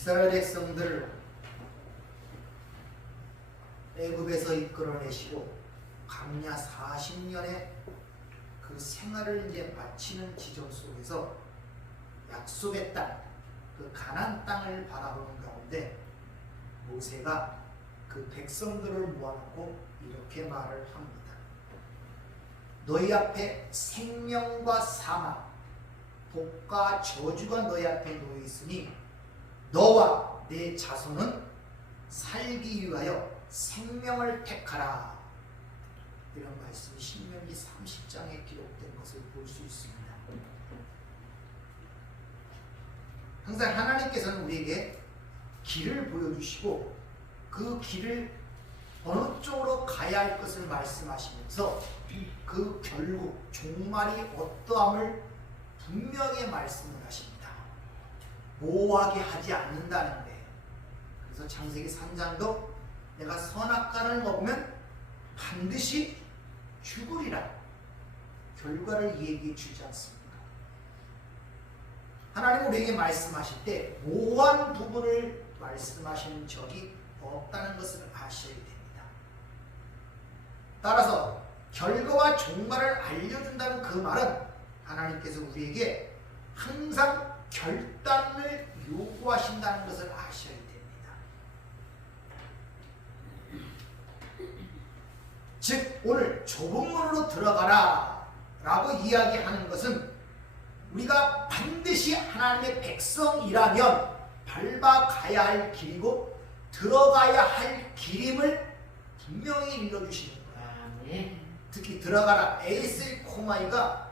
이스라엘 백성들을 애굽에서 이끌어내시고 광야 40년의 그 생활을 이제 마치는 지점 속에서 약속의 땅, 그 가나안 땅을 바라보는 가운데 모세가 그 백성들을 모아놓고 이렇게 말을 합니다. 너희 앞에 생명과 사망, 복과 저주가 너희 앞에 놓여 있으니 너와 내 자손은 살기 위하여 생명을 택하라. 이런 말씀이 신명기 30장에 기록된 것을 볼 수 있습니다. 항상 하나님께서는 우리에게 길을 보여주시고 그 길을 어느 쪽으로 가야 할 것을 말씀하시면서 그 결국 종말이 어떠함을 분명히 말씀을 하십니다. 모호하게 하지 않는다는 거예요. 그래서 창세기 3장도 내가 선악과를 먹으면 반드시 죽으리라 결과를 얘기해 주지 않습니까? 하나님은 우리에게 말씀하실 때 모호한 부분을 말씀하시는 적이 없다는 것을 아셔야 됩니다. 따라서 결과와 종말을 알려준다는 그 말은 하나님께서 우리에게 항상 결단을 요구하신다는 것을 아셔야 됩니다. 즉 오늘 좁은 문으로 들어가라 라고 이야기하는 것은 우리가 반드시 하나님의 백성이라면 밟아가야 할 길이고 들어가야 할 길임을 분명히 일러주시는 거예요. 특히 들어가라 에이셀 코마이가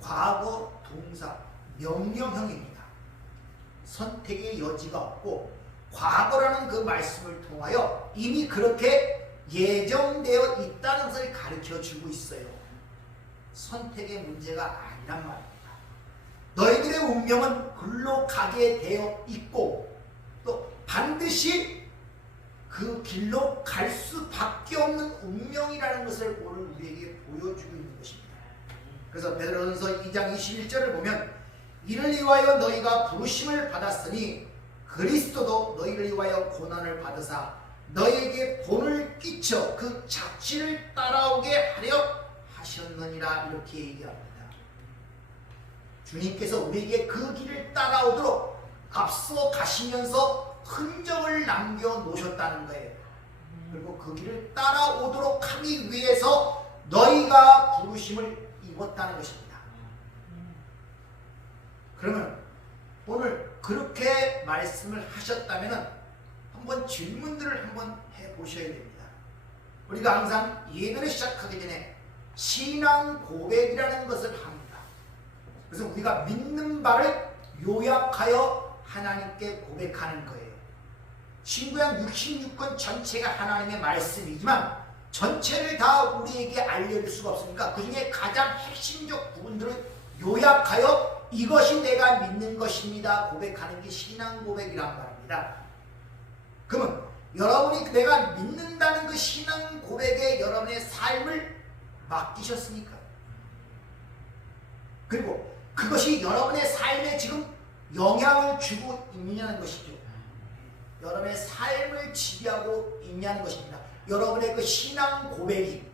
과거 동사 명령형입니다. 선택의 여지가 없고 과거라는 그 말씀을 통하여 이미 그렇게 예정되어 있다는 것을 가르쳐주고 있어요. 선택의 문제가 아니란 말입니다. 너희들의 운명은 글로 가게 되어 있고 또 반드시 그 길로 갈 수밖에 없는 운명이라는 것을 오늘 우리에게 보여주고 있는 것입니다. 그래서 베드로전서 2장 21절을 보면 이를 위하여 너희가 부르심을 받았으니 그리스도도 너희를 위하여 고난을 받으사 너희에게 본을 끼쳐 그 착취를 따라오게 하려 하셨느니라 이렇게 얘기합니다. 주님께서 우리에게 그 길을 따라오도록 앞서 가시면서 흔적을 남겨놓으셨다는 거예요. 그리고 그 길을 따라오도록 하기 위해서 너희가 부르심을 입었다는 것입니다. 그러면 오늘 그렇게 말씀을 하셨다면 한번 질문들을 한번 해보셔야 됩니다. 우리가 항상 예배를 시작하기 전에 신앙 고백이라는 것을 합니다. 그래서 우리가 믿는 바를 요약하여 하나님께 고백하는 거예요. 신구약 66권 전체가 하나님의 말씀이지만 전체를 다 우리에게 알려줄 수가 없으니까 그 중에 가장 핵심적 부분들을 요약하여 이것이 내가 믿는 것입니다 고백하는 게 신앙 고백이란 말입니다. 그러면 여러분이 내가 믿는다는 그 신앙 고백에 여러분의 삶을 맡기셨습니까? 그리고 그것이 여러분의 삶에 지금 영향을 주고 있느냐는 것이죠. 여러분의 삶을 지배하고 있냐는 것입니다. 여러분의 그 신앙 고백이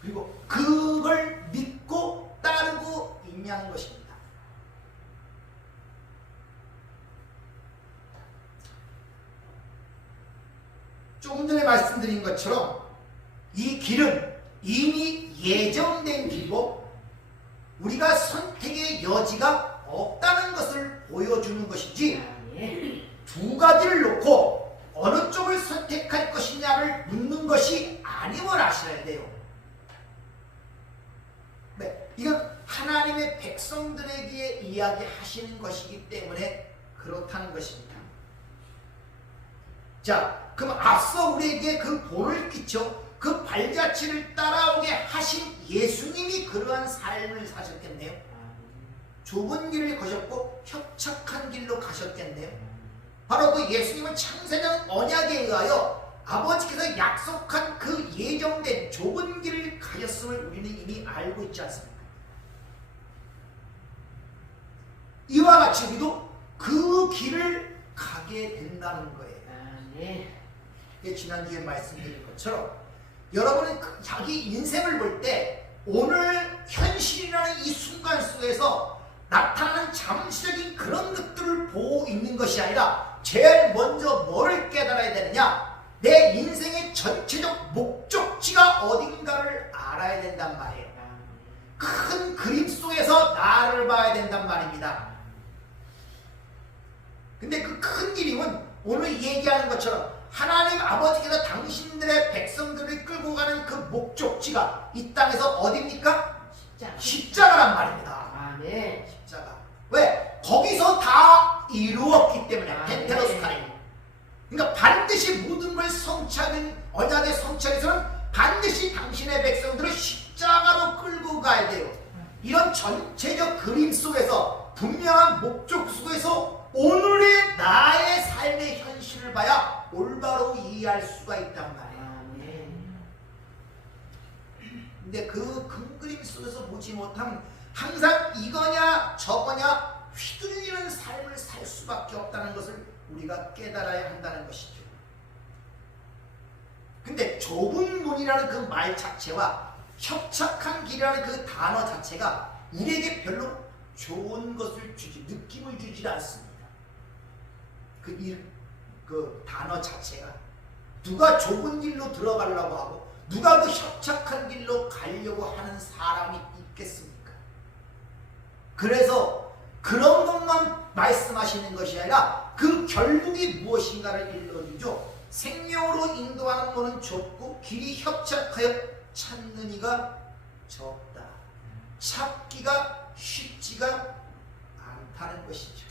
그리고 그걸 믿고 따르고 있냐는 것입니다. 조금 전에 말씀드린 것처럼 이 길은 이미 예정된 길이고 우리가 선택의 여지가 없다는 것을 보여주는 것이지 두 가지를 놓고 어느 쪽을 선택할 것이냐를 묻는 것이 아님을 아셔야 돼요. 네, 이건 하나님의 백성들에게 이야기하시는 것이기 때문에 그렇다는 것입니다. 자, 그럼 앞서 우리에게 그 본을 끼쳐 그 발자취를 따라오게 하신 예수님이 그러한 삶을 사셨겠네요. 좁은 길을 거셨고 협착한 길로 가셨겠네요. 바로 그 예수님은 창세전 언약에 의하여 아버지께서 약속한 그 예정된 좁은 길을 가셨음을 우리는 이미 알고 있지 않습니까? 이와 같이 우리도 그 길을 가게 된다는 거예요. 네. 지난주에 말씀드린 것처럼 여러분은 자기 인생을 볼 때 오늘 현실이라는 이 순간 속에서 나타나는 잠시적인 그런 것들을 보고 있는 것이 아니라 제일 먼저 뭐를 깨달아야 되느냐? 내 인생의 전체적 목적지가 어딘가를 알아야 된단 말이에요. 큰 그림 속에서 나를 봐야 된단 말입니다. 근데 그 큰 그림은 오늘 얘기하는 것처럼 하나님 아버지께서 당신들의 백성들을 끌고 가는 그 목적지가 이 땅에서 어디입니까? 십자가란 말입니다. 네. 십자가. 왜? 거기서 다 이루었기 때문에. 펜테로스칼이. 그러니까 반드시 모든 걸 성취하는 언약의 성취에서는 반드시 당신의 백성들을 십자가로 끌고 가야 돼요. 이런 전체적 그림 속에서 분명한 목적 속에서 오늘의 나의 삶의 현실을 봐야 올바로 이해할 수가 있단 말이에요. 근데 그 큰 그림 속에서 보지 못한 항상 이거냐 저거냐 휘둘리는 삶을 살 수밖에 없다는 것을 우리가 깨달아야 한다는 것이죠. 근데 좁은 문이라는 그 말 자체와 협착한 길이라는 그 단어 자체가 우리에게 별로 좋은 것을 느낌을 주지 않습니다. 그 단어 자체가 누가 좁은 길로 들어가려고 하고 누가 그 협착한 길로 가려고 하는 사람이 있겠습니까? 그래서 그런 것만 말씀하시는 것이 아니라 그 결국이 무엇인가를 일러주죠. 생명으로 인도하는 문은 좁고 길이 협착하여 찾는 이가 적다. 찾기가 쉽지가 않다는 것이죠.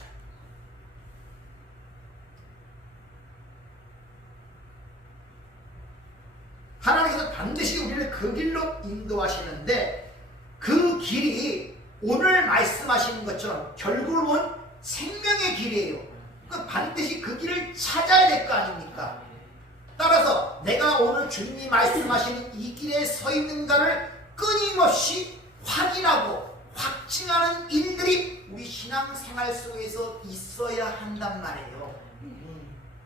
하나님께서 반드시 우리를 그 길로 인도하시는데 그 길이 오늘 말씀하시는 것처럼 결국은 생명의 길이에요. 그러니까 반드시 그 길을 찾아야 될 거 아닙니까? 따라서 내가 오늘 주님이 말씀하시는 이 길에 서 있는가를 끊임없이 확인하고 확증하는 일들이 우리 신앙생활 속에서 있어야 한단 말이에요.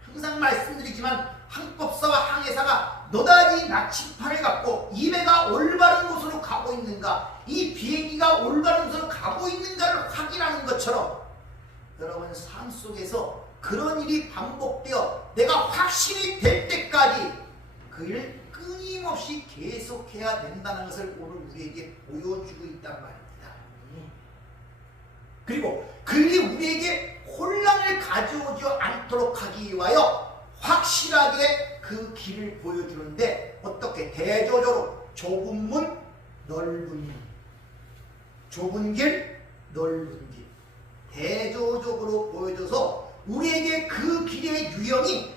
항상 말씀드리지만 항법사와 항해사가 너다지 나침판을 갖고 이 배가 올바른 곳으로 가고 있는가, 이 비행기가 올바른 곳으로 가고 있는가를 확인하는 것처럼 여러분 삶 속에서 그런 일이 반복되어 내가 확신이 될 때까지 그 일을 끊임없이 계속해야 된다는 것을 오늘 우리에게 보여주고 있단 말입니다. 그리고 그 일이 우리에게 혼란을 가져오지 않도록 하기 위하여 확실하게 그 길을 보여주는데 어떻게? 대조적으로 좁은 문, 넓은 문, 좁은 길, 넓은 길 대조적으로 보여줘서 우리에게 그 길의 유형이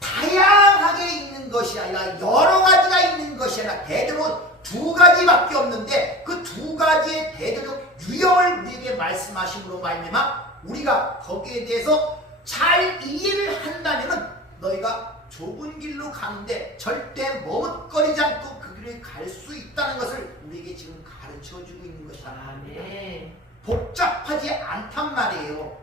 다양하게 있는 것이 아니라 여러 가지가 있는 것이 아니라 대조로 두 가지밖에 없는데 그 두 가지의 대조적 유형을 우리에게 말씀하심으로 말미암아 우리가 거기에 대해서 잘 이해를 한다면은 너희가 좁은 길로 가는데 절대 머뭇거리지 않고 그 길을 갈 수 있다는 것을 우리에게 지금 가르쳐주고 있는 것이다. 복잡하지 않단 말이에요.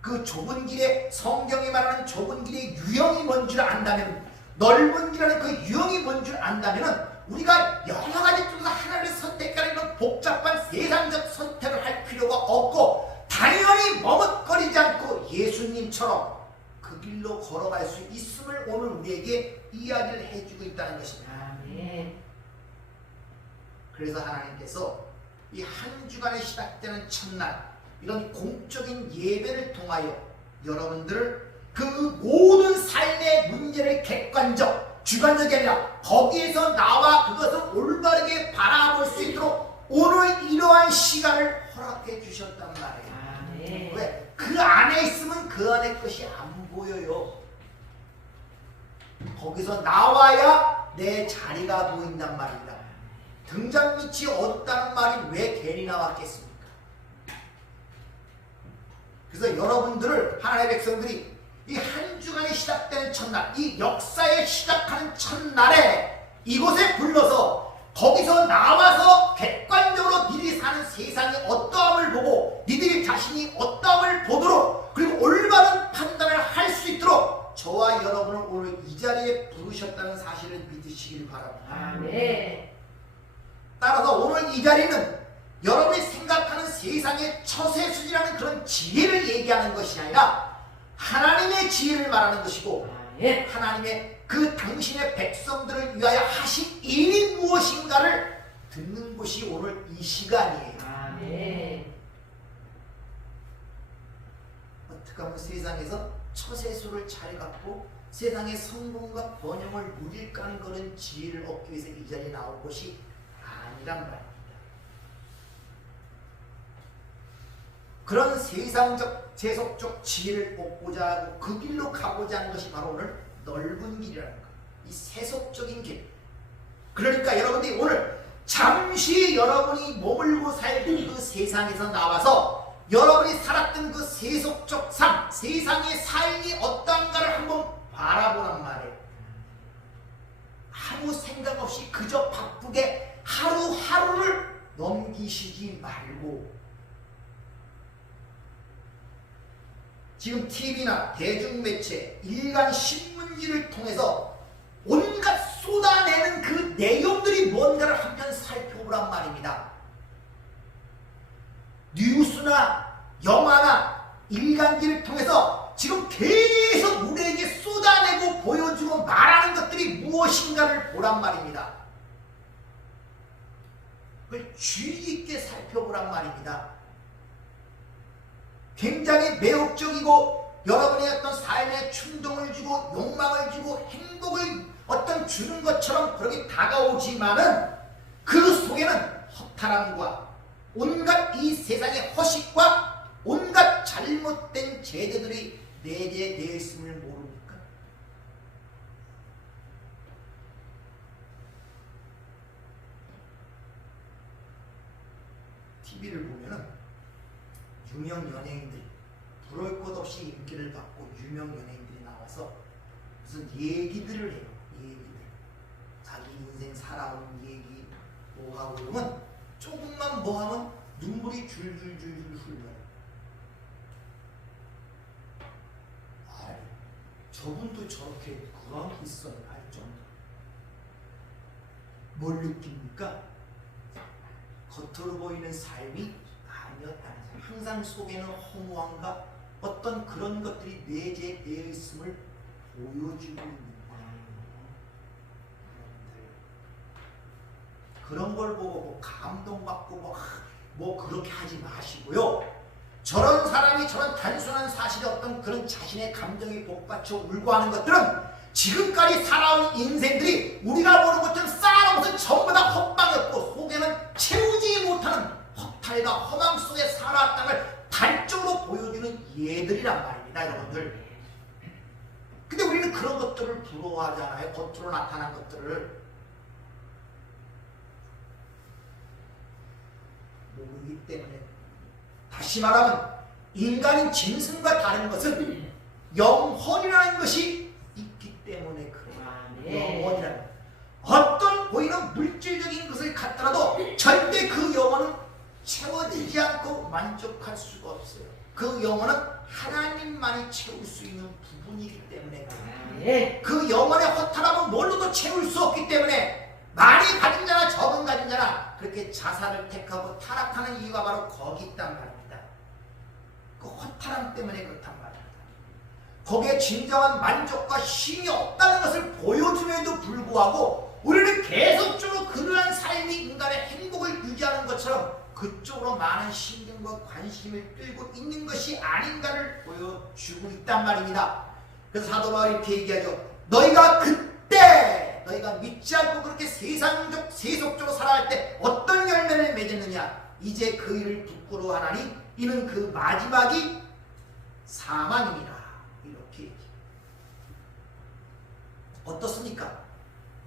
그 좁은 길에 성경이 말하는 좁은 길의 유형이 뭔 줄 안다면, 넓은 길이라는 그 유형이 뭔 줄 안다면 우리가 여러 가지 중에서 하나를 선택하는 이런 복잡한 세상적 선택을 할 필요가 없고 당연히 머뭇거리지 않고 예수님처럼 그 길로 걸어갈 수 있음을 오늘 우리에게 이야기를 해주고 있다는 것입니다. 그래서 하나님께서 이 한 주간에 시작되는 첫날 이런 공적인 예배를 통하여 여러분들을 그 모든 삶의 문제를 객관적, 주관적이 아니라 거기에서 나와 그것을 올바르게 바라볼 수 있도록 오늘 이러한 시간을 허락해 주셨단 말이에요. 왜? 그 안에 있으면 그 안에 것이 안 보여요. 거기서 나와야 내 자리가 보인단 말입니다. 등잔 밑이 어둡다는 말이 왜 괜히 나왔겠습니까? 그래서 여러분들을 하나님의 백성들이 이 한 주간에 시작되는 첫날, 이 역사에 시작하는 첫날에 이곳에 불러서 거기서 나와서 객관적으로 니들이 사는 세상이 어떠함을 보고 니들이 자신이 어떠함을 보도록 그리고 올바른 판단을 할 수 있도록 저와 여러분을 오늘 이 자리에 부르셨다는 사실을 믿으시길 바랍니다. 아멘. 따라서 오늘 이 자리는 여러분이 생각하는 세상의 처세술이라는 그런 지혜를 얘기하는 것이 아니라 하나님의 지혜를 말하는 것이고, 아멘. 하나님의 그 당신의 백성들을 위하여 하신 일이 무엇인가를 듣는 곳이 오늘 이 시간이에요. 아멘. 어떻게 하면 세상에서 처세술을 잘 갖고 세상의 성공과 번영을 누릴까 하는 그런 지혜를 얻기 위해서 이 자리에 나온 것이 아니란 말입니다. 그런 세상적 세속적 지혜를 얻고자 하고 그 길로 가고자 하는 것이 바로 오늘 넓은 길이라는 거예요. 이 세속적인 길. 그러니까 여러분들이 오늘 잠시 여러분이 머물고 살던 그 세상에서 나와서 여러분이 살았던 그 세속적 삶, 세상의 삶이 어떠한가를 한번 바라보란 말이에요. 아무 생각 없이 그저 바쁘게 하루하루를 넘기시지 말고, 지금 TV나 대중매체, 일간 신문지를 통해서 온갖 쏟아내는 그 내용들이 뭔가를 한편 살펴보란 말입니다. 뉴스나 영화나 일간지를 통해서 지금 계속 우리에게 쏟아내고 보여주고 말하는 것들이 무엇인가를 보란 말입니다. 그걸 주의 깊게 살펴보란 말입니다. 굉장히 매혹적이고 여러분의 어떤 삶에 충동을 주고 욕망을 주고 행복을 어떤 주는 것처럼 그렇게 다가오지만은 그 속에는 허탈함과 온갖 이 세상의 허식과 온갖 잘못된 제도들이 내재되어 있음을 모릅니까? TV를 보면은 유명 연예인들, 부러울 것 없이 인기를 받고 유명 연예인들이 나와서 무슨 얘기들을 해요. 얘기들. 자기 인생 살아온 얘기 뭐 하고 그러면 조금만 뭐 하면 눈물이 줄줄줄줄 흘러요. 아, 저분도 저렇게 그런 게 있어요 할 정도. 뭘 느낍니까? 겉으로 보이는 삶이 아니었다는 사람. 항상 속에는 허무함과 어떤 그런 것들이 내재되어 있음을 보여주고 있는 그런 걸 보고 감동받고 뭐 그렇게 하지 마시고요. 저런 사람이 저런 단순한 사실의 어떤 그런 자신의 감정이 복받쳐 울고 하는 것들은 지금까지 살아온 인생들이 우리가 보는 것처럼 쌓아놓은 것은 전부 다 헛방이었고 속에는 채우지 못하는 허탈과 허망 속에 살아왔다는 걸 단적으로 보여주는 예들이란 말입니다, 여러분들. 근데 우리는 그런 것들을 부러워하잖아요. 겉으로 나타난 것들을 모르기 때문에. 다시 말하면 인간인 짐승과 다른 것은 영혼이라는 것이 있기 때문에 그래요. 영혼이라는 어떤 보이는 물질적인 것을 갖더라도 절대 그 영혼은 채워지지 않고 만족할 수가 없어요. 그 영혼은 하나님만이 채울 수 있는 부분이기 때문에 그래요. 그 영혼의 허탈함은 뭘로도 채울 수 없기 때문에 많이 가진 자나 적은 가진 자나 그렇게 자살을 택하고 타락하는 이유가 바로 거기 있단 말입니다. 그 허탈함 때문에 그렇단 말입니다. 거기에 진정한 만족과 쉼이 없다는 것을 보여줌에도 불구하고 우리는 계속적으로 그러한 삶이 인간의 행복을 유지하는 것처럼 그쪽으로 많은 신경과 관심을 끌고 있는 것이 아닌가를 보여주고 있단 말입니다. 그래서 사도 바울이 이렇게 얘기하죠. 너희가 그때 너희가 믿지 않고 그렇게 세상적 세속적으로 살아갈 때 어떤 열매를 맺었느냐. 이제 그 일을 부끄러워하나니 이는 그 마지막이 사망입니다. 이렇게 얘기해요. 어떻습니까?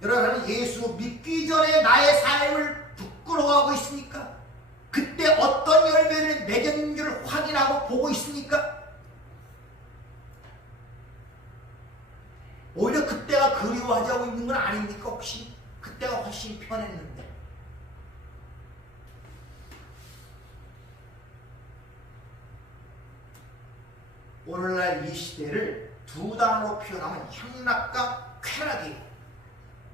여러분, 예수 믿기 전에 나의 삶을 부끄러워하고 있습니까? 그때 어떤 열매를 맺었는지를 확인하고 보고 있습니까? 오히려 그때가 그리워하지 않고 있는 건 아닙니까? 혹시 그때가 훨씬 편했는데. 오늘날 이 시대를 두 단어로 표현하면 향락과 쾌락이에요.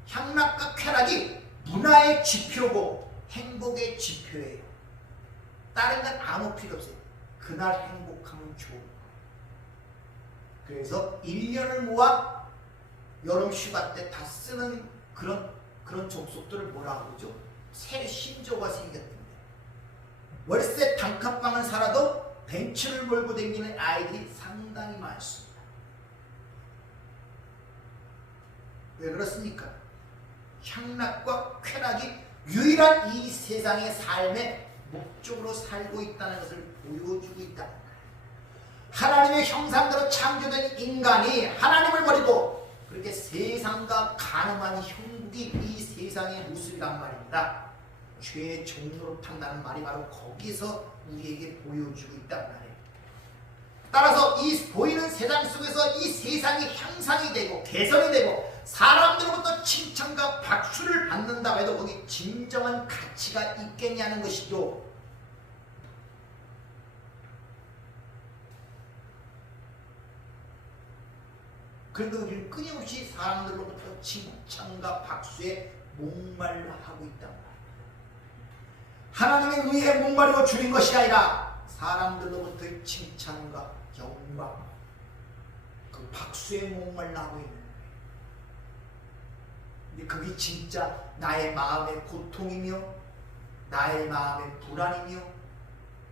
향락과 쾌락이 문화의 지표고 행복의 지표예요. 다른 건 아무 필요 없어요. 그날 행복하면 좋은 거예요. 그래서 1년을 모아 여름 휴가 때 다 쓰는 그런 족속들을 뭐라고 그러죠? 새 신조가 생겼던데, 월세 단칸방은 살아도 벤츠를 몰고 다니는 아이들이 상당히 많습니다. 왜 그렇습니까? 향락과 쾌락이 유일한 이 세상의 삶의 목적으로 살고 있다는 것을 보여주고 있다. 하나님의 형상대로 창조된 인간이 하나님을 버리고 그렇게 세상과 가늠한 형국이 이 세상의 모습이란 말입니다. 죄의 종로로 탄다는 말이 바로 거기서 우리에게 보여주고 있단 말이에요. 따라서 이 보이는 세상 속에서 이 세상이 향상이 되고 개선이 되고 사람들로부터 칭찬과 박수를 받는다고 해도 거기 진정한 가치가 있겠냐는 것이죠. 그런데 우리는 끊임없이 사람들로부터 칭찬과 박수에 목말라 하고 있단 말이에요. 하나님의 의에 목마르고 줄인 것이 아니라 사람들로부터의 칭찬과 영광, 그 박수에 목말라 하고 있는 거예요. 근데 그게 진짜 나의 마음의 고통이며 나의 마음의 불안이며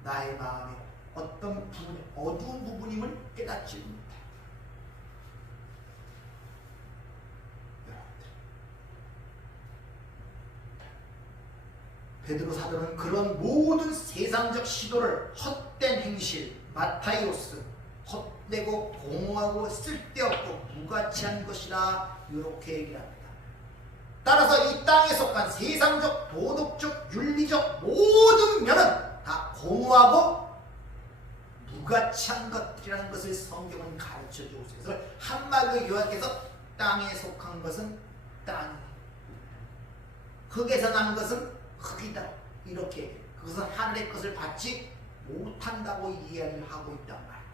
나의 마음의 어떤 어두운 부분임을 깨닫지 못해요. 베드로 사도는 그런 모든 세상적 시도를 헛된 행실, 마타이오스, 헛되고 공허하고 쓸데없고 무가치한 것이라 이렇게 얘기를 합니다. 따라서 이 땅에 속한 세상적, 도덕적, 윤리적 모든 면은 다 공허하고 무가치한 것들이라는 것을 성경은 가르쳐주고 있어요. 그래서 한마디로 요약해서 땅에 속한 것은 땅이에요. 흙에서 난 것은 흙이다. 이렇게 그것은 하늘의 것을 받지 못한다고 이야기를 하고 있단 말입니다.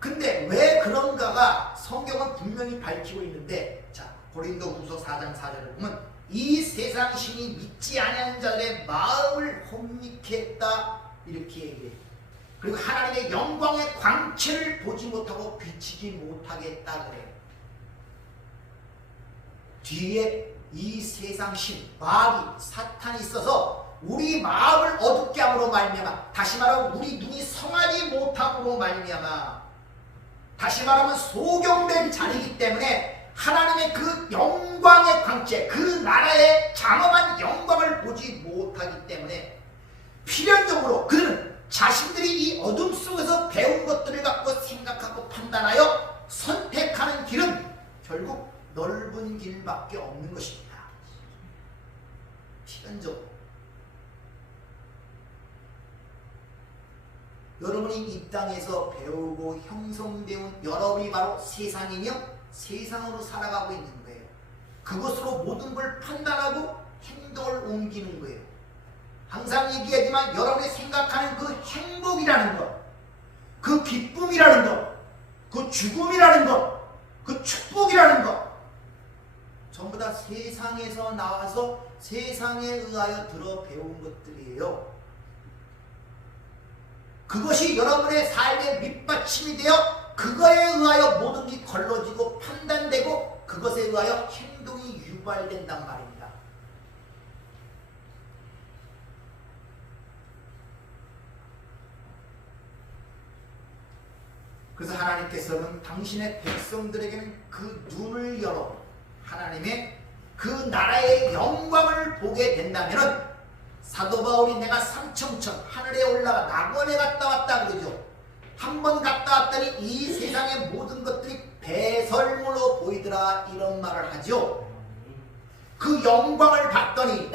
근데 왜 그런가가 성경은 분명히 밝히고 있는데, 자, 고린도후서 4장 4절을 보면 이 세상 신이 믿지 아니하는 자들의 마음을 혼미케 했다 이렇게 얘기해요. 그리고 하나님의 영광의 광채를 보지 못하고 비치지 못하게 했다 그래요. 뒤에 이 세상 신, 마귀, 사탄이 있어서 우리 마음을 어둡게 함으로 말미암아, 다시 말하면 우리 눈이 성하지 못함으로 말미암아, 다시 말하면 소경된 자리이기 때문에 하나님의 그 영광의 광채, 그 나라의 장엄한 영광을 보지 못하기 때문에 필연적으로 그는 자신들이 이 어둠 속에서 배운 것들을 갖고 생각하고 판단하여 선택하는 길은 결국 넓은 길밖에 없는 것입니다. 필연적으로 여러분이 이 땅에서 배우고 형성되온 여러분이 바로 세상이며 세상으로 살아가고 있는 거예요. 그것으로 모든 걸 판단하고 행동을 옮기는 거예요. 항상 얘기하지만 여러분이 생각하는 그 행복이라는 것, 그 기쁨이라는 것, 그 죽음이라는 것, 그 축복이라는 것, 전부 다 세상에서 나와서 세상에 의하여 들어 배운 것들이에요. 그것이 여러분의 삶의 밑받침이 되어 그거에 의하여 모든 게 걸러지고 판단되고 그것에 의하여 행동이 유발된단 말입니다. 그래서 하나님께서는 당신의 백성들에게는 그 눈을 열어 하나님의 그 나라의 영광을 보게 된다면, 사도 바울이 내가 삼청천 하늘에 올라가 낙원에 갔다 왔다 그러죠. 한 번 갔다 왔더니 이 세상의 모든 것들이 배설물로 보이더라 이런 말을 하죠. 그 영광을 봤더니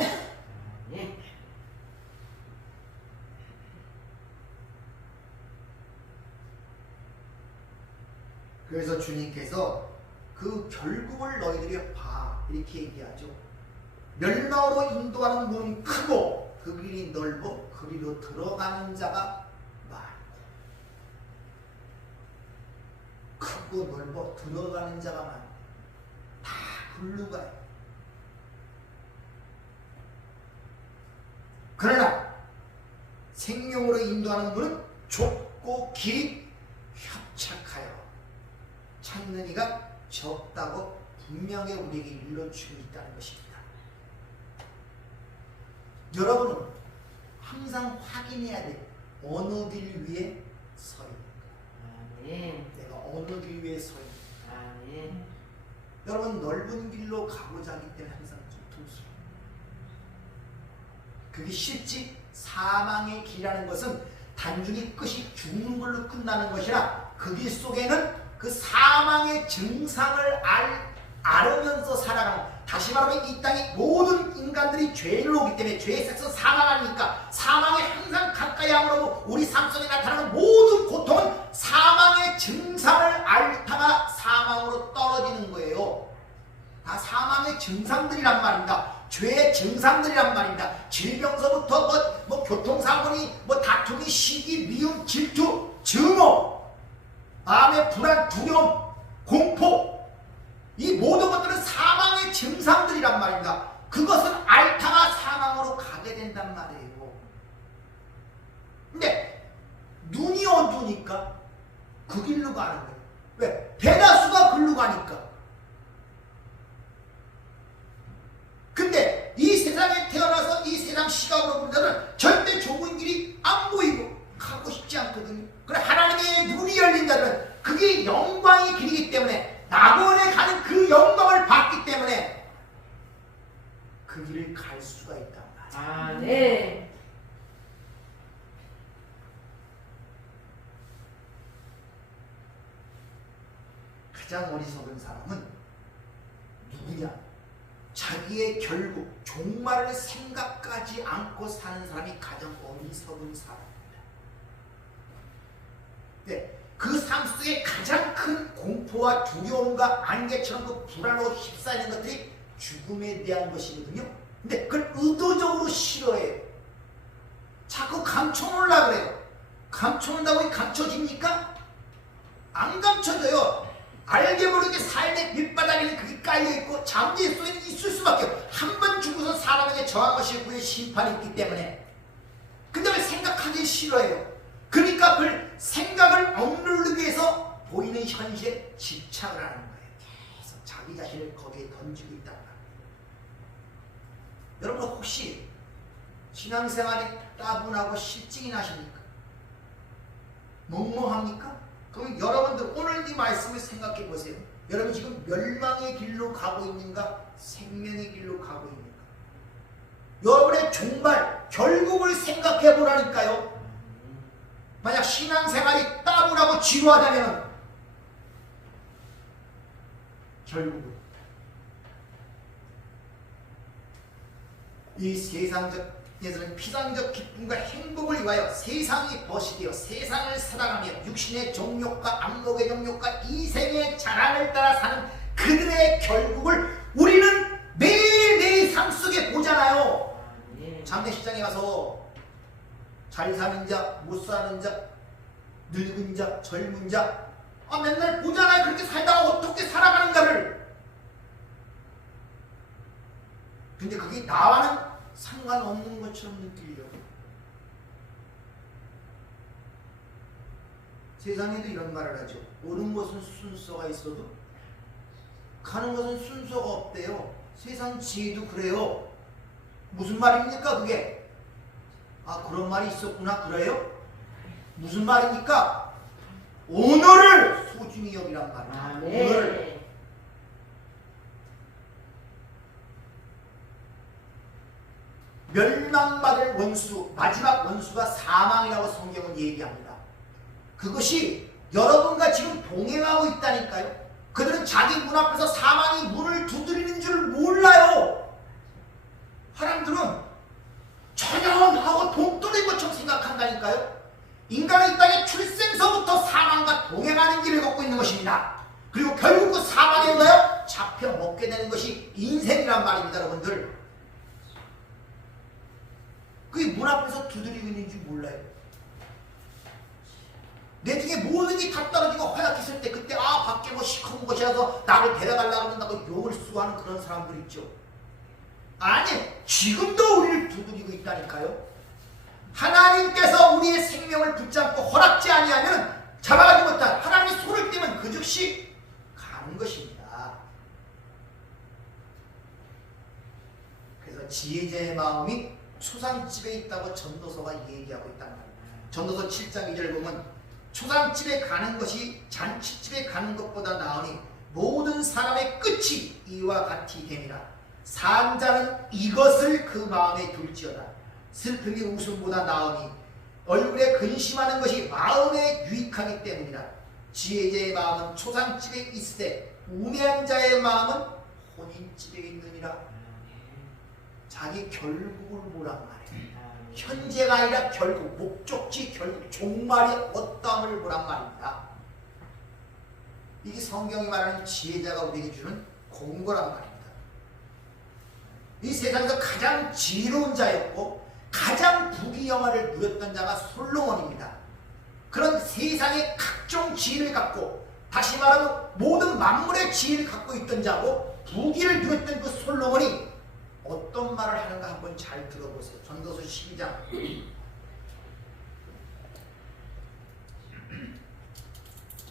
그래서 주님께서 그 결국을 너희들이 봐 이렇게 얘기하죠. 멸망으로 인도하는 문은 크고 그 길이 넓어 그리로 들어가는 자가 많고 크고 넓어 들어가는 자가 많고 다 글로 가요. 그러나 생명으로 인도하는 문은 좁고 길이 협착하여 찾는 이가 적다고 분명히 우리에게 일러주고 있다는 것입니다. 여러분은 항상 확인해야 돼. 어느 길 위에 서 있는가. 아멘. 내가 어느 길 위에 서 있는가. 아멘. 여러분 넓은 길로 가고자 하기 때문에 항상 좀 통수해요. 그게 실제 사망의 길이라는 것은 단순히 끝이 죽는 걸로 끝나는 것이라 그 길 속에는 그 사망의 증상을 알으면서 살아가는, 다시 말하면 이 땅의 모든 인간들이 죄를 오기 때문에 죄의 삭은 사망하니까 사망에 항상 가까이 함으로 우리 삶 속에 나타나는 모든 고통은 사망의 증상을 앓다가 사망으로 떨어지는 거예요. 다 사망의 증상들이란 말입니다. 죄의 증상들이란 말입니다. 질병서부터 뭐 교통사고니 뭐 다툼이 시기 미움 질투 증오 마음의 불안 두려움 공포 이 모든 것들은 사망의 증상들이란 말입니다. 그것은 앓다가 사망으로 가게 된단 말이에요. 근데 눈이 어두우니까 그 길로 가는 거예요. 왜? 대다수가 글로 가니까. 근데 이 세상에 태어나서 이 세상 시각으로 본 자는 절대 좁은 길이 안 보이고 가고 싶지 않거든요. 그래 하나님의 눈이 열린 자들은 그게 영광의 길이기 때문에 낙원에 가는 그 영광을 받기 때문에 그 길을 갈 수가 있단 말이에요. 아멘. 가장 어리석은 사람은 누구냐? 자기의 결국 종말을 생각하지 않고 사는 사람이 가장 어리석은 사람입니다. 네, 그 삶 속에 가장 큰 공포와 두려움과 안개처럼 그 불안으로 휩싸이는 것들이 죽음에 대한 것이거든요. 근데 그걸 의도적으로 싫어해요. 자꾸 감춰놓으려고 그래요. 감춰놓는다고 감춰집니까? 안 감춰져요. 알게 모르게 삶의 밑바닥에는 그게 깔려있고 잠재 속에는 있을 수밖에 없어요. 한 번 죽어서 사람에게 저한 것이 그의 심판이 있기 때문에. 근데 왜 생각하기 싫어해요? 그러니까 그 생각을 억누르기 위해서 보이는 현실에 집착을 하는 거예요. 계속 자기 자신을 거기에 던지고 있단 말이에요. 여러분 혹시 신앙생활이 따분하고 실증이 나십니까? 멍멍합니까? 그럼 여러분들 오늘 이 말씀을 생각해 보세요. 여러분 지금 멸망의 길로 가고 있는가? 생명의 길로 가고 있는가? 여러분의 종말, 결국을 생각해 보라니까요. 만약 신앙생활이 따분하고 지루하다면 결국은 이 세상에서는 피상적 기쁨과 행복을 위하여 세상이 벗이 되어 세상을 살아가며 육신의 정욕과 안목의 정욕과 이생의 자랑을 따라 사는 그들의 결국을 우리는 매일매일 삶 속에 보잖아요. 장례식장에 가서 잘 사는 자, 못 사는 자, 늙은 자, 젊은 자 맨날 보잖아요. 그렇게 살다가 어떻게 살아가는가를. 근데 그게 나와는 상관없는 것처럼 느끼려고. 세상에도 이런 말을 하죠. 오는 것은 순서가 있어도 가는 것은 순서가 없대요. 세상 지혜도 그래요. 무슨 말입니까 그게? 아 그런 말이 있었구나. 그래요? 무슨 말입니까? 오늘을 소중히 여기란 말이야. 오늘. 멸망받을 원수, 마지막 원수가 사망이라고 성경은 얘기합니다. 그것이 여러분과 지금 동행하고 있다니까요. 그들은 자기 문 앞에서 사망이 문을 두드리는 줄 몰라요. 사람들은 전형하고 동떨어진 것처럼 생각한다니까요. 인간은 이 땅에 출생서부터 사망과 동행하는 길을 걷고 있는 것입니다. 그리고 결국 그 사망에 뭐요? 잡혀 먹게 되는 것이 인생이란 말입니다. 여러분들 그게 문 앞에서 두드리고 있는지 몰라요. 내 중에 모든 게 다 떨어지고 허약했을 때 그때 밖에 뭐 시커먼 것이라서 나를 데려가려고 한다고 용을 쓰고 하는 그런 사람들 있죠. 아니, 지금도 우리를 두드리고 있다니까요. 하나님께서 우리의 생명을 붙잡고 허락지 아니하면 잡아가지 못한 하나님의 손을 떼면 그 즉시 가는 것입니다. 그래서 지혜자의 마음이 초상집에 있다고 전도서가 얘기하고 있단 말이에요. 전도서 7장 2절 보면 초상집에 가는 것이 잔치집에 가는 것보다 나으니 모든 사람의 끝이 이와 같이 됨이라. 산 자는 이것을 그 마음에 둘지어다. 슬픔이 웃음보다 나으니 얼굴에 근심하는 것이 마음에 유익하기 때문이다. 지혜자의 마음은 초상집에 있으되 우매한 자의 마음은 혼인집에 있느니라. 자기 결국을 보란 말이에요. 현재가 아니라 결국, 목적지 결국, 종말의 어떠함을 보란 말입니다. 이게 성경이 말하는 지혜자가 우리에게 주는 공고란 말입니다. 이 세상에서 가장 지혜로운 자였고 가장 부귀영화를 누렸던 자가 솔로몬입니다. 그런 세상의 각종 지혜를 갖고, 다시 말하면 모든 만물의 지혜를 갖고 있던 자고 부귀를 누렸던 그 솔로몬이 어떤 말을 하는가 한번 잘 들어보세요. 전도서 12장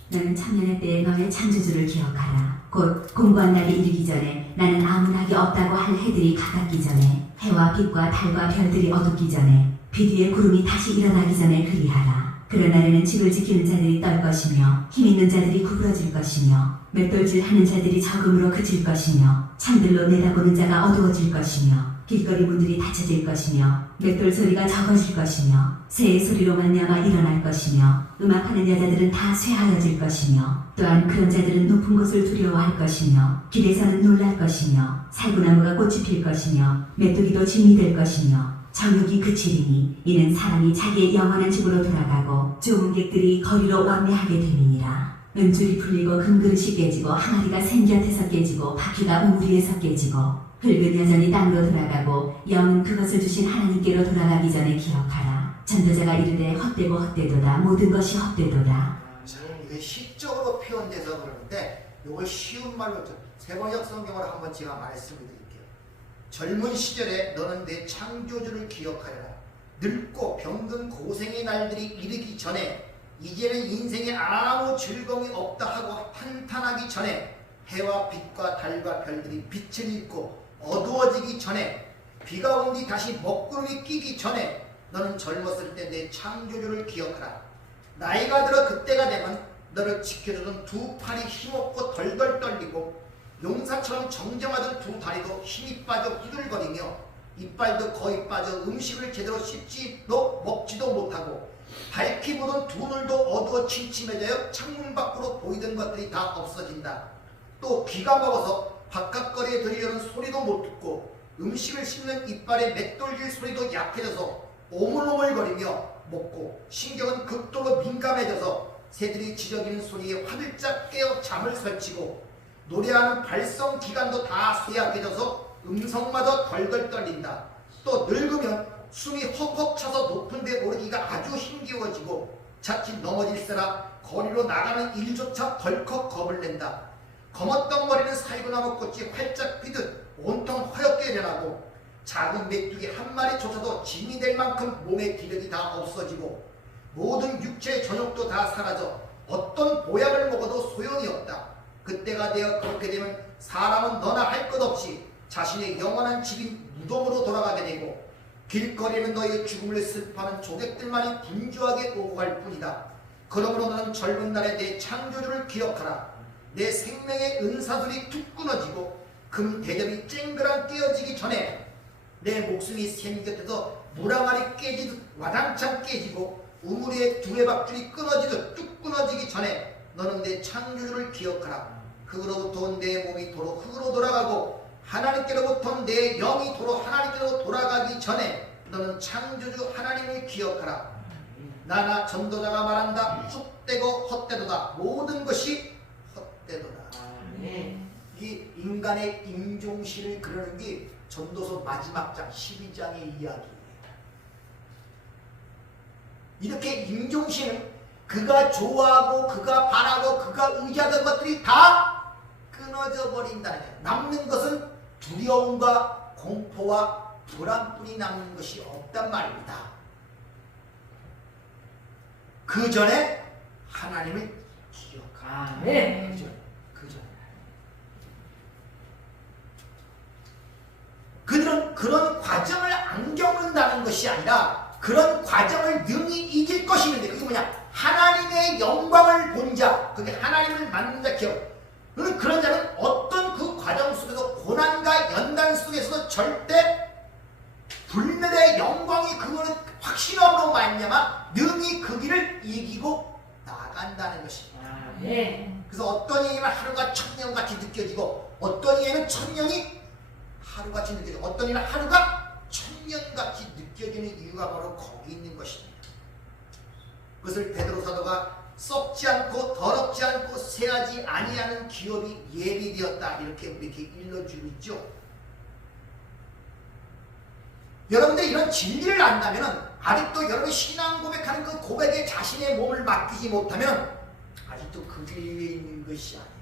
너는 천년의 때에 너의 창조주를 기억하라. 곧 공고한 날이 이르기 전에 나는 아무 낙이 없다고 할 해들이 가깝기 전에 해와 빛과 달과 별들이 어둡기 전에 빛 위에 구름이 다시 일어나기 전에 그리하라. 그런 날에는 집을 지키는 자들이 떨 것이며 힘 있는 자들이 구부러질 것이며 맷돌질 하는 자들이 적음으로 그칠 것이며 창들로 내다보는 자가 어두워질 것이며 길거리 문들이 닫혀질 것이며 맷돌 소리가 적어질 것이며 새의 소리로 말미암아 일어날 것이며 음악하는 여자들은 다 쇠하여질 것이며 또한 그런 자들은 높은 곳을 두려워할 것이며 길에서는 놀랄 것이며 살구나무가 꽃이 필 것이며 메뚜기도 진이 될 것이며 정욕이 그치리니 이는 사람이 자기의 영원한 집으로 돌아가고 조문객들이 거리로 왕래하게 됨이니라. 은줄이 풀리고 금그릇이 깨지고 항아리가 샘 곁에서 깨지고 바퀴가 우물위에서 깨지고 흙은 여전히 땅으로 돌아가고 영은 그것을 주신 하나님께로 돌아가기 전에 기억하라. 전도자가 이르되 헛되고 헛되도다. 모든 것이 헛되도다. 자, 이게 시적으로 표현돼서 그러는데 이걸 쉬운 말로 세번역 성경으로 한번 제가 말씀을 드릴게요. 젊은 시절에 너는 내 창조주를 기억하여라. 늙고 병든 고생의 날들이 이르기 전에, 이제는 인생에 아무 즐거움이 없다 하고 한탄하기 전에, 해와 빛과 달과 별들이 빛을 잃고 어두워지기 전에, 비가 온 뒤 다시 먹구름이 끼기 전에 너는 젊었을 때 내 창조주를 기억하라. 나이가 들어 그때가 되면 너를 지켜주던 두 팔이 힘없고 덜덜 떨리고 용사처럼 정정하던 두 다리도 힘이 빠져 후들거리며 이빨도 거의 빠져 음식을 제대로 씹지도 먹지도 못하고 밝히 보던 두 눈도 어두워 침침해져 창문 밖으로 보이던 것들이 다 없어진다. 또 귀가 먹어서 바깥거리에 들리려는 소리도 못 듣고 음식을 씹는 이빨의 맷돌질 소리도 약해져서 오물오물거리며 먹고 신경은 극도로 민감해져서 새들이 지저귀는 소리에 화들짝 깨어 잠을 설치고 노래하는 발성 기관도 다 쇠약해져서 음성마저 덜덜 떨린다. 또 늙으면 숨이 헉헉 차서 높은 데 오르기가 아주 힘겨워지고 자칫 넘어질세라 거리로 나가는 일조차 덜컥 겁을 낸다. 검었던 머리는 살구나무 꽃이 활짝 피듯 온통 허옇게 변하고 작은 메뚜기 한 마리조차도 짐이 될 만큼 몸의 기력이 다 없어지고 모든 육체의 전욕도 다 사라져 어떤 보약을 먹어도 소용이 없다. 그때가 되어 그렇게 되면 사람은 너나 할 것 없이 자신의 영원한 집인 무덤으로 돌아가게 되고 길거리에는 너의 죽음을 슬퍼하는 조객들만이 분주하게 오고 갈 뿐이다. 그러므로 너는 젊은 날에 내 창조주를 기억하라. 내 생명의 은사들이 툭 끊어지고 금 대접이 쨍그랑 깨어지기 전에 내 목숨이 샘 곁에서 물항아리 깨지듯 와장창 깨지고 우물의 두레박줄이 끊어지듯 뚝 끊어지기 전에 너는 내 창조주를 기억하라. 흙으로부터 내 몸이 도로 흙으로 돌아가고 하나님께로부터 내 영이 도로 하나님께로 돌아가기 전에 너는 창조주 하나님을 기억하라. 나나 전도자가 말한다. 헛되고 헛되도다. 모든 것이 헛되도다. 이 인간의 임종신을 그러는 게 전도서 마지막 장 12장의 이야기예요. 이렇게 임종신은 그가 좋아하고 그가 바라고 그가 의지하던 것들이 다 끊어져 버린다는 거예요. 남는 것은 두려움과 공포와 불안뿐이 남는 것이 없단 말입니다. 그 전에 하나님을 기억하라. 아멘. 그 전에. 그들은 그런 과정을 안 겪는다는 것이 아니라 그런 과정을 능히 이길 것이 있는데 그게 뭐냐? 하나님의 영광을 본 자, 그게 하나님을 만난 자 기억. 그런 자는 어떤 그 과정 속에서 고난과 연단 속에서도 절대 불멸의 영광이 그거는 확신함으로 말미암아 능히 그 길을 이기고 나간다는 것입니다. 아멘. 그래서 어떤 이에게는 하루가 천년같이 느껴지고 어떤 이에게는 천년이 하루같이 느껴지고 어떤 이는 하루가 천년같이 느껴지는 이유가 바로 거기 있는 것입니다. 그것을 베드로 사도가 썩지 않고 더럽지 않고 새하지 아니하는 기업이 예비되었다 이렇게 일러주고 있죠. 여러분들 이런 진리를 안다면 아직도 여러분이 신앙 고백하는 그 고백에 자신의 몸을 맡기지 못하면 아직도 그 길에 있는 것이 아니에요.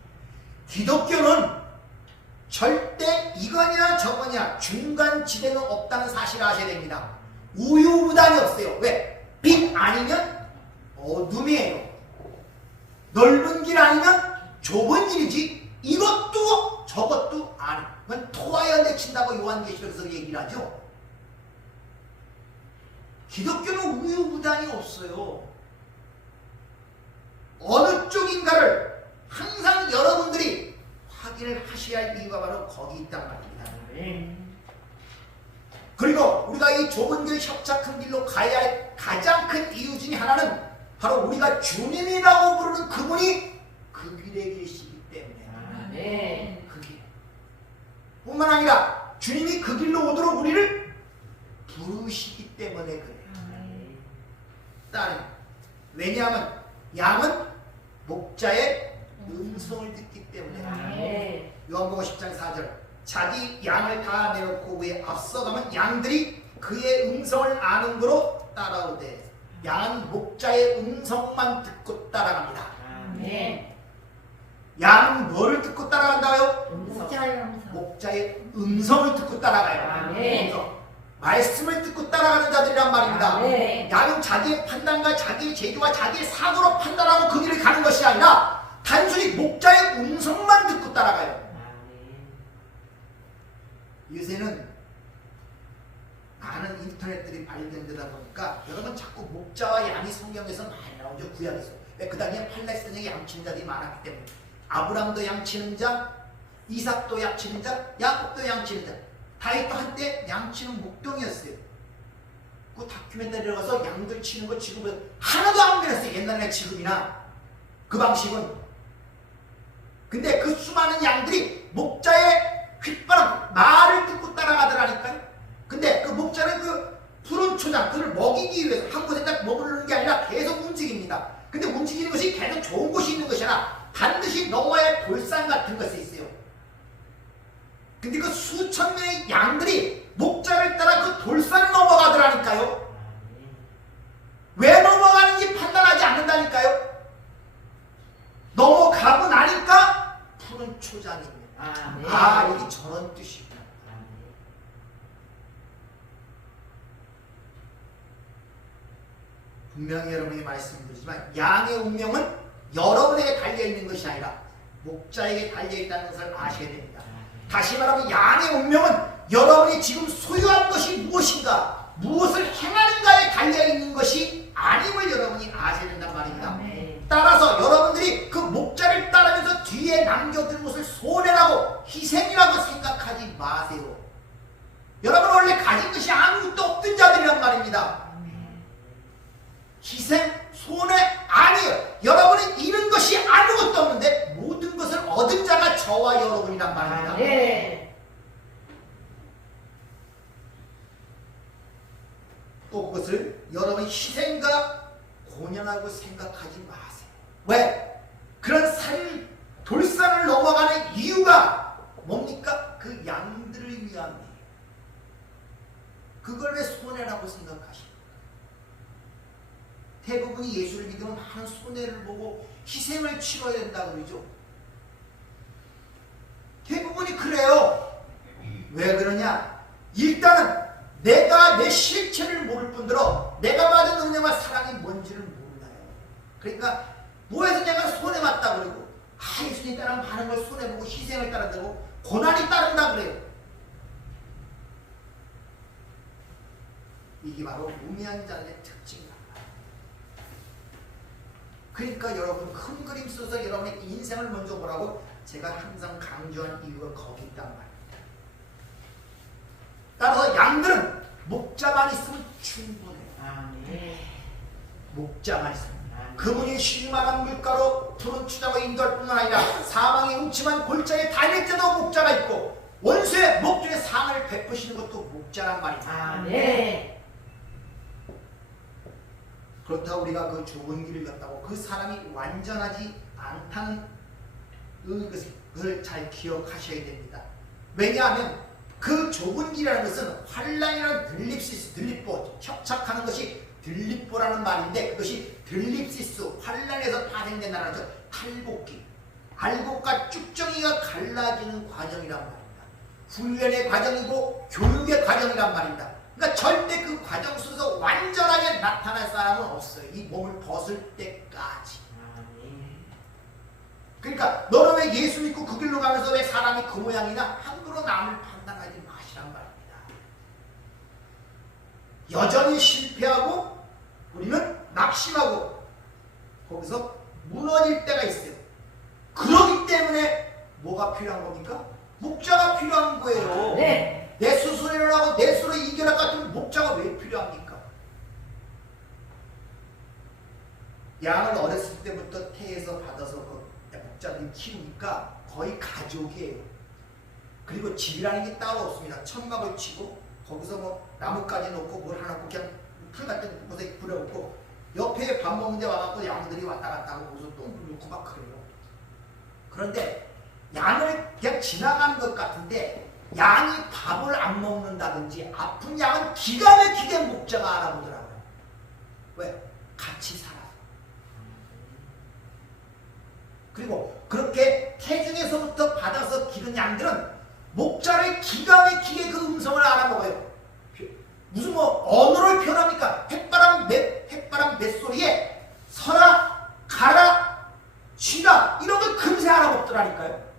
기독교는 절대 이거냐 저거냐 중간 지대는 없다는 사실을 아셔야 됩니다. 우유부단이 없어요. 왜? 빛 아니면 어둠이에요. 넓은 길 아니면 좁은 길이지 이것도 저것도 아니. 그건 토하여 내친다고 요한계시록에서 얘기를 하죠. 기독교는 우유부단이 없어요. 어느 쪽인가를 항상 여러분들이 확인을 하셔야 할 이유가 바로 거기 있단 말입니다. 그리고 우리가 이 좁은 길 협착한 길로 가야 할 가장 큰 이유 중에 하나는 바로 우리가 주님이라고 부르는 그분이 그 길에 계시기 때문에 그 길. 뿐만 아니라 주님이 그 길로 오도록 우리를 부르시기 때문에 그래요. 딸은 왜냐하면 양은 목자의 음성을 듣기 때문에 요한복음 10장 4절 자기 양을 다 내놓고 그에 앞서가면 양들이 그의 음성을 아는 거로 따라오되 양은 목자의 음성만 듣고 따라갑니다. 양은 뭐를 듣고 따라간다요? 목자의 음성을 듣고 따라가요. 그래서 말씀을 듣고 따라가는 자들이란 말입니다. 양은 자기의 판단과 자기의 제도와 자기의 사고로 판단하고 그 길을 가는 것이 아니라 단순히 목자의 음성만 듣고 따라가요. 요새는 많은 인터넷들이 발견되다 보니까 여러분 자꾸 목자와 양이 성경에서 많이 나오죠. 구약에서. 그 당시에 팔레스타인에 양치는 자들이 많았기 때문에 아브람도 양치는 자, 이삭도 양치는 자, 야곱도 양치는 자. 다윗도 한때 양치는 목동이었어요. 그 다큐멘터리에 가서 양들 치는 거 지금은 하나도 안 변했어요. 옛날에 지금이나 그 방식은. 근데 그 수많은 양들이 목자의 휘바람 말을 듣고 따라가더라니까요. 근데 그 목자는 그 푸른 초장 그를 먹이기 위해서 한 곳에 딱 머무르는 게 아니라 계속 움직입니다. 근데 움직이는 것이 계속 좋은 곳이 있는 것이 아니라 반드시 넘어야 할 돌산 같은 것이 있어요. 근데 그 수천 명의 양들이 목자를 따라 그 돌산을 넘어가더라니까요. 왜 넘어가는지 판단하지 않는다니까요. 넘어가고 나니까 푸른 초장입니다. 여기 저런 뜻이구나. 분명히 여러분에게 말씀드리지만 양의 운명은 여러분에게 달려있는 것이 아니라 목자에게 달려있다는 것을 아셔야 됩니다. 다시 말하면 양의 운명은 여러분이 지금 소유한 것이 무엇인가 무엇을 행하는가에 달려있는 것이 아님을 여러분이 아셔야 된단 말입니다. 따라서 여러분들이 그 목자를 따르면서 뒤에 남겨둔 것을 손해라고 희생이라고 생각하지 마세요. 여러분 원래 가진 것이 아무것도 없던 자들이란 말입니다. 희생, 손해 아니에요. 여러분은 잃은 것이 아무것도 없는데 모든 것을 얻은 자가 저와 여러분이란 말입니다. 또 그것을 여러분이 희생과 고년하고 생각하지 마세요. 왜? 그런 산, 돌산을 넘어가는 이유가 뭡니까? 그 양들을 위함이에요. 그걸 왜 손해라고 생각하십니까? 대부분이 예수를 믿으면 많은 손해를 보고 희생을 치러야 된다고 그러죠. 대부분이 그래요. 왜 그러냐? 일단은 내가 내 실체를 모를 뿐더러 내가 받은 은혜와 사랑이 뭔지를 몰라요. 그러니까 뭐해서 내가 손해봤다 그러고 예수님 따르면 많은 걸 손해보고 희생을 따른다고 고난이 따른다 그래요. 이게 바로 우매한 자의 특징이다. 그러니까 여러분 큰 그림 써서 여러분의 인생을 먼저 보라고 제가 항상 강조한 이유가 거기 있단 말입니다. 따라서 양들은 목자만 있으면 충분해요. 아멘. 목자만 있으면. 아멘. 그분이 쉴만한 물가로 푸른 추장을 인도할 뿐만 아니라 사망의 음침한 골짜기에 달릴 때도 목자가 있고 원수의 목줄에 상을 베푸시는 것도 목자란 말입니다. 아멘. 그렇다고 우리가 그 좁은 길을 갔다고 그 사람이 완전하지 않다는 그것을 잘 기억하셔야 됩니다. 왜냐하면 그 좁은 길이라는 것은 환란이라는 들립시스, 협착하는 것이 들립보라는 말인데 그것이 들립시스, 환란에서 파생된다는 거죠. 탈곡기, 알곡과 쭉정이가 갈라지는 과정이란 말입니다. 훈련의 과정이고 교육의 과정이란 말입니다. 그러니까 절대 그 과정 속에서 완전하게 나타날 사람은 없어요. 이 몸을 벗을 때까지. 아멘. 그러니까 너는 왜 예수 믿고 그 길로 가면서 왜 사람이 그 모양이냐? 함부로 남을 판단하지 마시란 말입니다. 여전히 실패하고 우리는 낙심하고 거기서 무너질 때가 있어요. 그렇기 때문에 뭐가 필요한 겁니까? 목자가 필요한 거예요. 네. 내 스스로 일어나고 내 스스로 이겨낼 것 같은 목자가 왜 필요합니까? 양을 어렸을 때부터 태에서 받아서 그 목자들이 키우니까 거의 가족이에요. 그리고 집이라는 게 따로 없습니다. 천막을 치고 거기서 뭐 나뭇가지 놓고 뭘 하나 놓고 그냥 풀 같은 곳에 뿌려놓고 옆에 밥 먹는데 와갖고 양들이 왔다 갔다 하고 거기서 똥 넣고 막 그래요. 그런데 양을 그냥 지나가는 것 같은데 양이 밥을 안 먹는다든지 아픈 양은 기가 막히게 목자가 알아보더라고요. 왜? 같이 살아서. 그리고 그렇게 태중에서부터 받아서 기른 양들은 목자를 기가 막히게 그 음성을 알아먹어요. 무슨 뭐 언어를 표현합니까? 햇바람 맷소리에 서라, 가라, 쉬라 이런 걸 금세 알아먹더라니까요.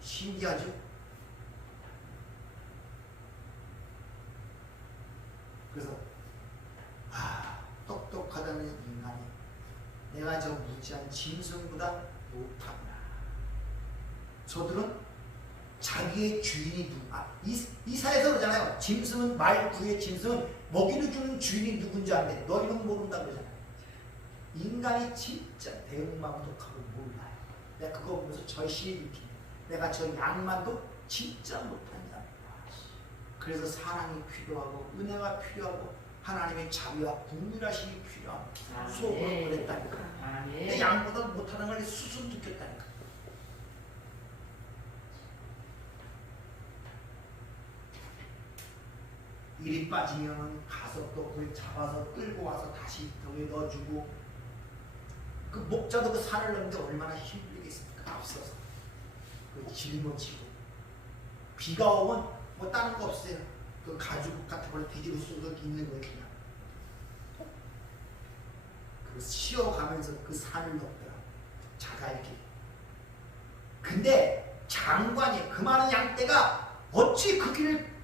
신기하죠? 그래서 똑똑하다는 인간이 내가 저 무지한 짐승보다 못하구나. 저들은 자기의 주인이 누가 이사에서 그러잖아요. 짐승은 말 구의 짐승은 먹이를 주는 주인이 누군지 아는데 너희는 모른다 그러잖아요. 인간이 진짜 대응망덕하고 몰라요. 내가 그거 보면서 절실히 느끼네. 내가 저 양만도 진짜 못한다. 그래서 사랑이 필요하고 은혜가 필요하고 하나님의 자비와 국률하심이 필요한 수업을 보냈다니까. 근데 양보다 못하는 걸 수순 느꼈다니까. 일이 빠지면 가서 또 그걸 잡아서 끌고 와서 다시 병에 넣어주고 그 목자도 그 산을 넘는데 얼마나 힘들겠습니까? 앞서서 그 짊어지고 비가 오면 뭐 다른 거 없어요. 그 가죽 같은 걸 뒤집어 쏘서 있는 거예요. 그냥 그 쉬어가면서 그 산을 넘더라고. 자갈길. 근데 장관이 그 많은 양떼가 어찌 그 길을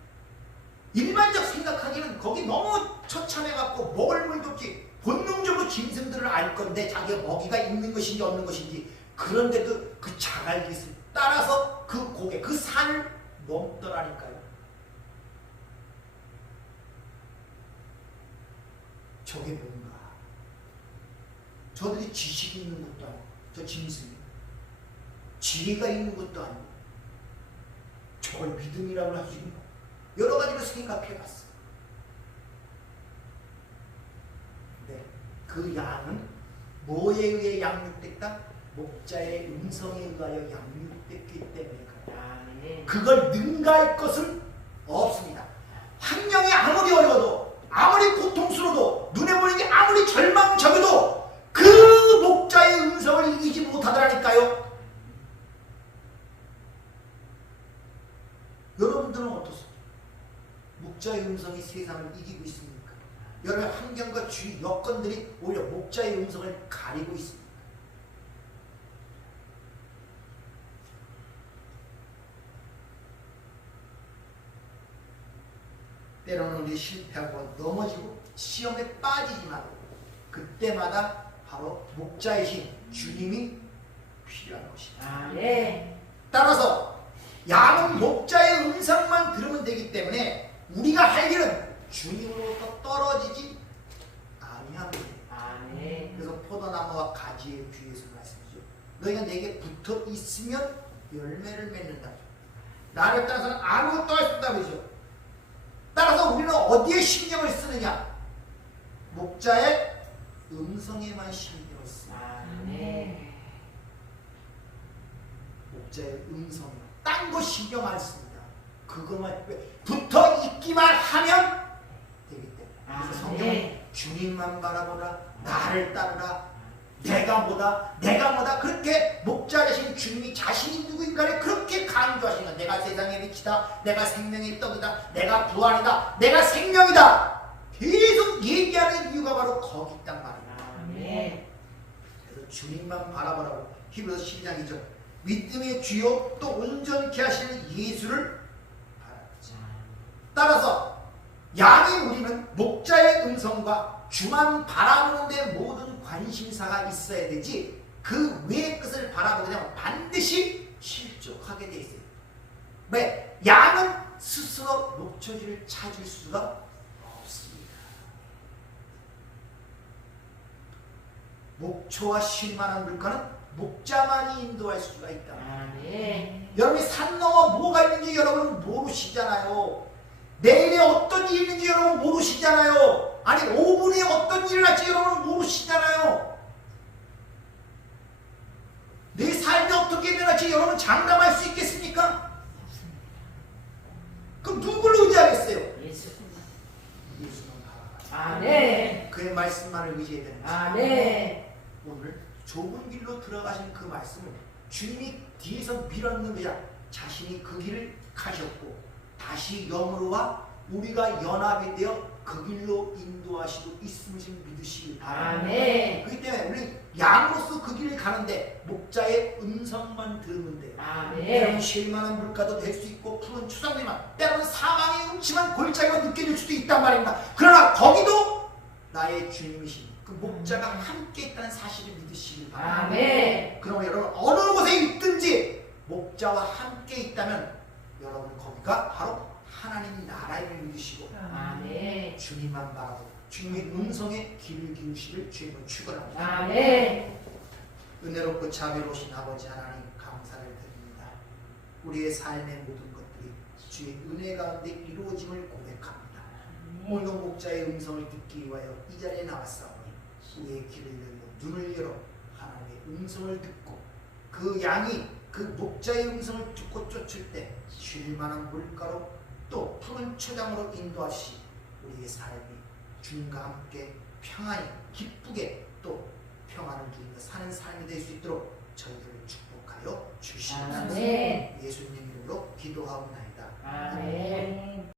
일반적 생각하기는 거기 너무 처참해갖고 먹을 물도 없지. 본능적으로 짐승들을 알 건데 자기가 먹이가 있는 것인지 없는 것인지 그런데도 그 자갈깃을 따라서 그 고개 그 산을 넘더라니까요. 저게 뭔가? 저들이 지식이 있는 것도 아니고 저 짐승이 지혜가 있는 것도 아니고 저걸 믿음이라고 할 수 있는 거 여러 가지로 생각해봤어. 근데 그 양은 뭐에 의해 양육됐다? 목자의 음성에 의하여 양육됐기 때문에 그렇다. 그걸 능가할 것은 없습니다. 환경이 아무리 어려워도 아무리 고통스러워도 눈에 보이는 게 아무리 절망 목자의 음성이 세상을 이기고 있습니까? 여러 환경과 주위 여건들이 오히려 목자의 음성을 가리고 있습니다. 때로는 우리 실패하고 넘어지고 시험에 빠지지만 그때마다 바로 목자의 힘, 주님이 필요한 것입니다. 아멘. 따라서 양은 목자의 음성만 들으면 되기 때문에 우리가 할 일은 주님으로부터 떨어지지 아니합니다. 아멘. 그래서 포도나무와 가지의 비유에서 말씀이죠. 너희가 내게 붙어 있으면 열매를 맺는다. 나를 따라서는 아무것도 할 수 없다 그러죠. 따라서 우리는 어디에 신경을 쓰느냐? 목자의 음성에만 신경을 씁니다. 아멘. 목자의 음성, 딴 거 신경 안 씁니다. 그것만 붙어 있기만 하면 되기 때문에. 그래서 성경은 주님만 바라보라, 나를 따르라, 내가 뭐다 그렇게 목자 대신 주님이 자신이 누구인가를 그렇게 강조하시는, 내가 세상의 빛이다, 내가 생명의 떡이다, 내가 부활이다, 내가 생명이다 계속 얘기하는 이유가 바로 거기 있단 말입니다. 아멘. 그래서 주님만 바라보라고 히브리서 12장이죠. 믿음의 주요 또 온전케 하시는 예수를 바라보자. 따라서 양인 우리는 목자의 음성과 주만 바라보는 데 모든 관심사가 있어야 되지, 그 외의 것을 바라보게 되면 반드시 실족하게 돼 있어요. 왜? 양은 스스로 목초지를 찾을 수가 없습니다. 목초와 쉴만한 물가는 목자만이 인도할 수가 있다. 아멘. 여러분이 산 넘어 뭐가 있는지 여러분은 모르시잖아요. 내일에 어떤 일이 있는지 여러분 모르시잖아요. 아니 5분에 어떤 일을 할지 여러분은 모르시잖아요. 내 삶이 어떻게 변할지 여러분 장담할 수 있겠습니까? 그럼 누굴 의지하겠어요? 예수님. 예수만 바라봐. 아멘. 그의 말씀만을 의지해야 되는 거죠. 아멘. 오늘 좁은 길로 들어가신 그 말씀을 주님이 뒤에서 밀었는 거야. 자신이 그 길을 가셨고 다시 영으로 와 우리가 연합이 되어 그 길로 인도하시고 있음을 믿으시기 바랍니다. 아멘. 그렇기 때문에 우리 양으로서 그 길을 가는데 목자의 음성만 들으면 돼요. 때로는 아멘. 쉴만한 물가도 될 수 있고 푸른 추상들만, 때로는 사망의 음침한 골짜기가 느껴질 수도 있단 말입니다. 그러나 거기도 나의 주님이신 그 목자가 함께 있다는 사실을 믿으시길 바랍니다. 아멘. 그러면 여러분 어느 곳에 있든지 목자와 함께 있다면 여러분 거기가 바로 하나님 나라임을 믿으시고 아멘. 주님만 바라고 주님의 음성에 귀를 기울이시길 주님은 축원합니다. 아멘. 은혜롭고 자비로우신 아버지 하나님 감사를 드립니다. 우리의 삶의 모든 것들이 주의 은혜 가운데 이루어짐을 고백합니다. 오늘도 목자의 음성을 듣기 위하여 이 자리에 나왔사오니 우리의 귀를 열고 눈을 열어 하나님의 음성을 듣고 그 양이 그 목자의 음성을 듣고 쫓을 때 쉴만한 물가로 또 푸른 초장으로 인도하시 우리의 삶이 주님과 함께 평안히 기쁘게 또 평안을 누리며 사는 삶이 될 수 있도록 저희들을 축복하여 주시옵소서. 아멘. 예수님 이름으로 기도하옵나이다. 아멘.